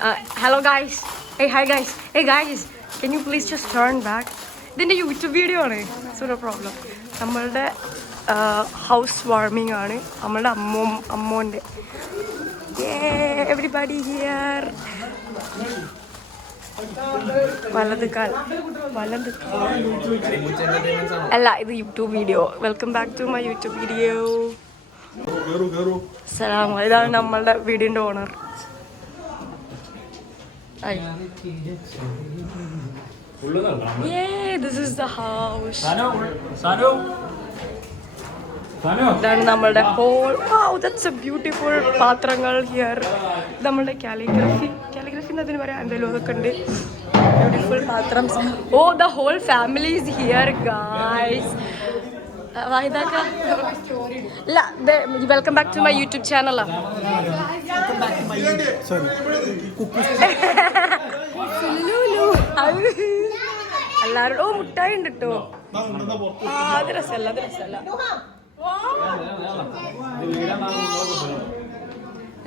Hello guys. Hey, hi guys. Hey guys, can you please just turn back? ഇതിൻ്റെ YouTube video ആണ്, so no problem. നമ്മളുടെ house warming ആണ്, നമ്മളുടെ അമ്മോൻ്റെ. Everybody here. വലത് കാൽ അല്ല, ഇത് YouTube video. Welcome back to my YouTube video. സലാം. ഇതാണ് നമ്മളുടെ വീടിൻ്റെ owner. Yeah, this is the house. ഇതാണ് നമ്മളുടെ hall. Wow, that's a beautiful പാത്രങ്ങൾ ഹിയർ. നമ്മളുടെ കാലിഗ്രഫി എന്നതിന് പറയാം, എന്തെങ്കിലും അതൊക്കെ ഉണ്ട്. ബ്യൂട്ടിഫുൾ പാത്രം. ഓ, the whole family is here guys. അല്ല, welcome back to my YouTube channel. എല്ലാവരും. ഓ, മുട്ടായി ഉണ്ട് കേട്ടോ. അത് രസമല്ല.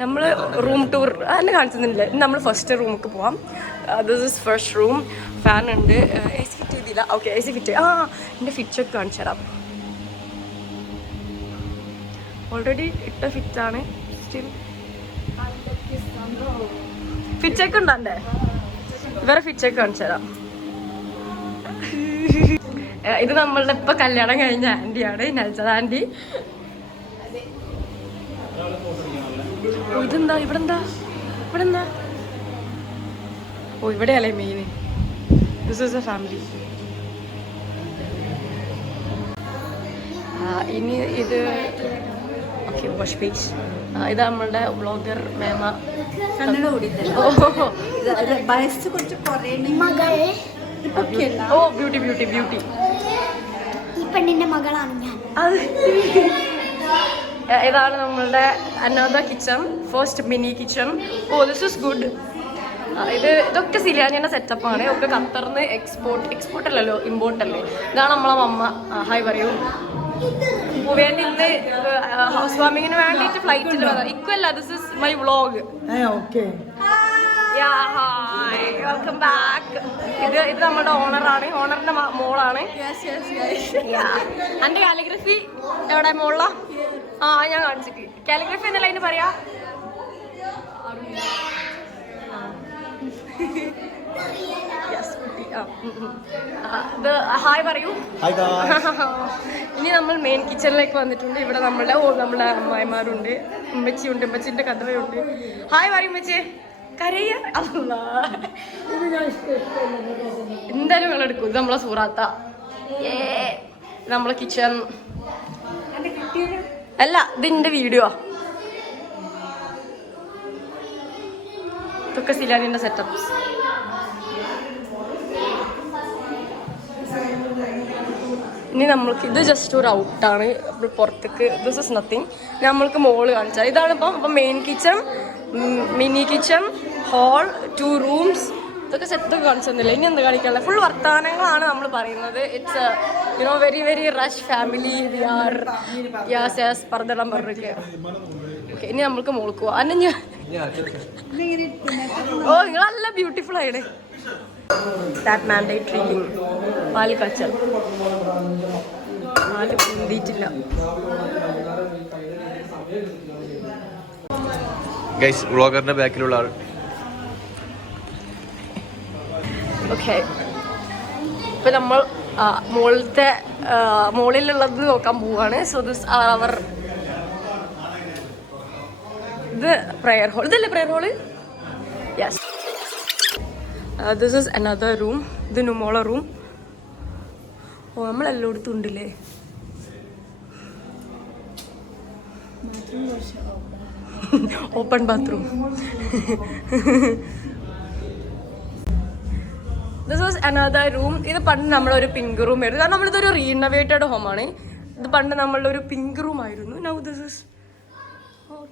നമ്മൾ റൂം ടൂർ അതിനെ കാണിച്ചില്ല. നമ്മൾ ഫസ്റ്റ് റൂമിലേക്ക് പോവാം. This is first room. Fan ഉണ്ട്. എ സി ഫിറ്റ് ചെയ്തില്ല. Okay, A C fit. എൻ്റെ ഫിറ്റൊക്കെ കാണിച്ചു തരാം. ഓൾറെഡി ഇട്ട ഫിറ്റാണ്. സ്റ്റിൽ ഫിറ്റൊക്കെ ഉണ്ടേ. വേറെ ഫിറ്റൊക്കെ കാണിച്ചു തരാം. ഇത് നമ്മളുടെ ഇപ്പം കല്യാണം കഴിഞ്ഞ ആൻറ്റിയാണ്, നൽസദ ആൻറ്റി. ഇതെന്താ ഇവിടെന്താ? ഓ, ഇവിടെയല്ലേ main. This is a family. ഇനി ഇത് ഓക്കെ, വാഷ് ബേസ്. ഇത് നമ്മളുടെ വ്ളോഗർ മേമ. ഓ, ബ്യൂട്ടി. ഈ പെണ്ണിന്റെ മകളാണ് ഞാൻ. ഇതാണ് നമ്മളുടെ another kitchen, first mini kitchen. Oh, this is good. ഇതൊക്കെ സിലിയാനിയുടെ സെറ്റപ്പാണ്. ഒക്കെ ഖത്തറിന്ന് എക്സ്പോർട്ട് അല്ലല്ലോ, ഇമ്പോർട്ട് അല്ലേ. ഇതാണ് നമ്മളെ മമ്മ. ഹായ് പറയൂ. വേണ്ടി ഇന്ന് ഹൗസ് വാമിങ്ങിന് വേണ്ടിയിട്ട് ഫ്ലൈറ്റിൽ വന്നത് ഇക്കുവല്ല. This is my vlog. Welcome back. ഇത് നമ്മുടെ ഓണറാണ്, ഓണറിന്റെ മോളാണ്. എന്റെ കാലിഗ്രഫി എവിടെ മോളാ? ഞാൻ കാണിച്ചിട്ട്. കാലിഗ്രഫി എന്നല്ല അതിന് പറയാ. ഇത് ഹായ് പറയൂ. ഇനി നമ്മൾ മെയിൻ കിച്ചണിലേക്ക് വന്നിട്ടുണ്ട്. ഇവിടെ നമ്മളെ അമ്മായിമാരുണ്ട്, ഉമ്മച്ചിയുണ്ട്, ഉമ്മച്ചിന്റെ കഥയുണ്ട്. ഹായ് പറയും ഉമ്മച്ചി. കരയ എന്തായാലും നിങ്ങൾ എടുക്കും. ഇത് നമ്മളെ സൂറാത്ത. നമ്മളെ കിച്ചൺ അല്ല, ഇതിന്റെ വീഡിയോ. ഇതൊക്കെ സിലാനിന്റെ സെറ്റപ്സ്. ഇനി നമ്മൾക്ക് ഇത് ജസ്റ്റ് ഒരു ഔട്ടാണ്. പുറത്തേക്ക് ദിസ് ഇസ് നത്തിങ്. നമ്മൾക്ക് മോള് കാണിച്ചാൽ ഇതാണ് ഇപ്പം main kitchen, mini kitchen, hall, 2 rooms. ഇതൊക്കെ സെറ്റൊക്കെ കാണിച്ചൊന്നുമില്ല. ഇനി എന്ത് കാണിക്കാനുള്ള ഫുൾ വർത്തമാനങ്ങളാണ് നമ്മൾ പറയുന്നത്. It's very rush family. We are പറഞ്ഞിടാൻ പറഞ്ഞിട്ട്. ഓക്കെ, ഇനി നമ്മൾക്ക് മോൾക്ക് പോവാം. അന്നെ ഞാൻ ഓ, നിങ്ങൾ നല്ല ബ്യൂട്ടിഫുൾ ആയിടെ. ദാറ്റ് മാൻഡേറ്ററി പാല് കൾച്ചർ. പാല് പൊന്തിയിട്ടില്ല. ഗൈസ്, വ്ളോഗറിന്റെ ബാക്കിലുള്ള ആൾ. ഓക്കെ, ഇപ്പൊ നമ്മൾ മുകളിലുള്ളത് നോക്കാൻ പോവാണ്. സോ ദിസ് അവർ ഇത് പ്രയർ ഹോൾ. ഇതല്ലേ prayer hall? Yes. This is another room. ഇത് നുമോള റൂം. ഓ, നമ്മളെല്ലായിടത്തും ഉണ്ടല്ലേ. Open bathroom. This was another room. ഇത് പണ്ട് നമ്മളൊരു പിങ്ക് റൂം ആയിരുന്നു. കാരണം നമ്മളിതൊരു റീനോവേറ്റഡ് ഹോമാണ്. ഇത് പണ്ട് നമ്മളുടെ ഒരു പിങ്ക് റൂം ആയിരുന്നു. നൗ ദിസ് ഇസ്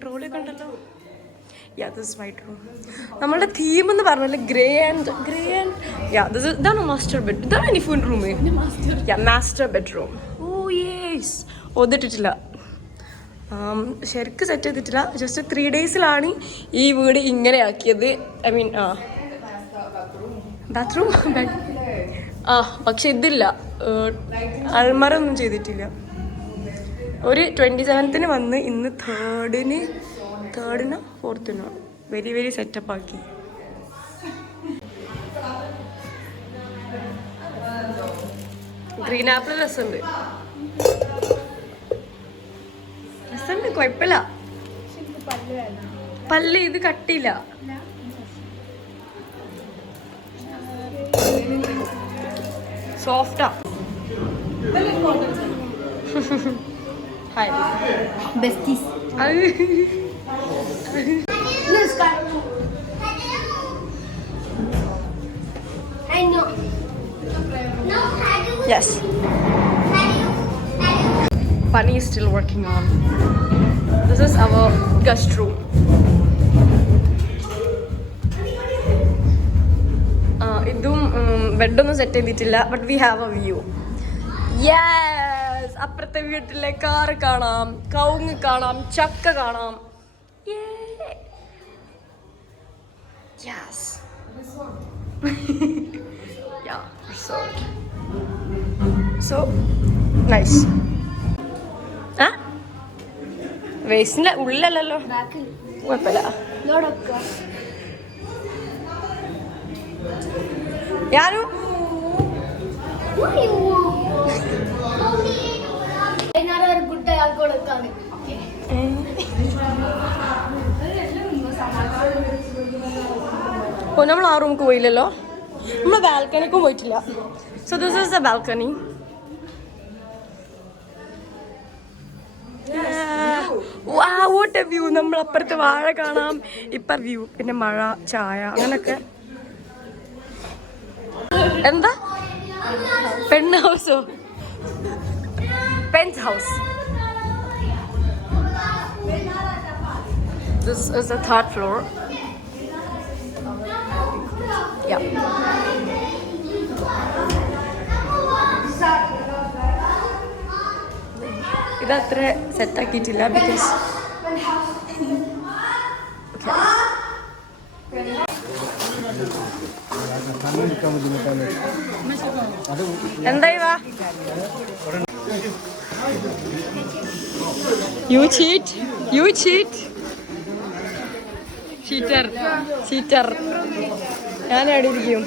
ട്രോളിയൊക്കെ ഉണ്ടല്ലോ. This is white room. നമ്മളുടെ തീം എന്ന് പറഞ്ഞാൽ ഗ്രേ ആൻഡ് ഇതാണ് മാസ്റ്റർ ബെഡ്. ഇതാണ് നിഫൂൻ room. Master bedroom. Oh yes. ഒതിട്ടിട്ടില്ല. ശരിക്കും സെറ്റ് ചെയ്തിട്ടില്ല. ജസ്റ്റ് 3 ഡേയ്സിലാണ് ഈ വീട് ഇങ്ങനെ ആക്കിയത്. ഐ മീൻ ബാത്റൂം പക്ഷെ ഇതില്ല, അൾമറ ഒന്നും ചെയ്തിട്ടില്ല. ഒരു 27th വന്ന് ഇന്ന് 3rd-നോ 4th-നോ വെരി വെരി സെറ്റപ്പ് ആക്കി. ഗ്രീൻ ആപ്പിൾ രസമുണ്ട്, കുഴപ്പമില്ല. പല്ല് ഇത് കട്ടിയില്ല. സോഫ്റ്റാ. Hi besties. Yes. Bunny is still working on. This is our guest room. ഇതും ബെഡൊന്നും സെറ്റ് ചെയ്തിട്ടില്ല. But we have A view. Yes, അപ്പുറത്തെ വീട്ടിലെ കാർ കാണാം, കവുങ്ങ് കാണാം, ചക്ക കാണാം. Yes. Yeah, resort. So nice. വേസ്റ്റിന്റെ ഉള്ളിലല്ലോ, കുഴപ്പമില്ല. ഞാനും നമ്മൾ ആ റൂമിക്ക് പോയില്ലല്ലോ. നമ്മൾ ബാൽക്കണിക്കും പോയിട്ടില്ല. So this is the balcony. What A view. നമ്മൾ അപ്പുറത്ത് വാഴ കാണാം, ഇപ്പം വ്യൂ, പിന്നെ മഴ, ചായ, അങ്ങനൊക്കെ. എന്താ പെണ്ണ് ഹൗസോ? പെൻസ് house. This is the 3rd floor. Yeah. ഇതത്ര സെറ്റാക്കിയിട്ടില്ല ബിക്കോസ് എന്തായി വാ. You cheat. Cheater. ഞാൻ എവിടെ ഇരിക്കും?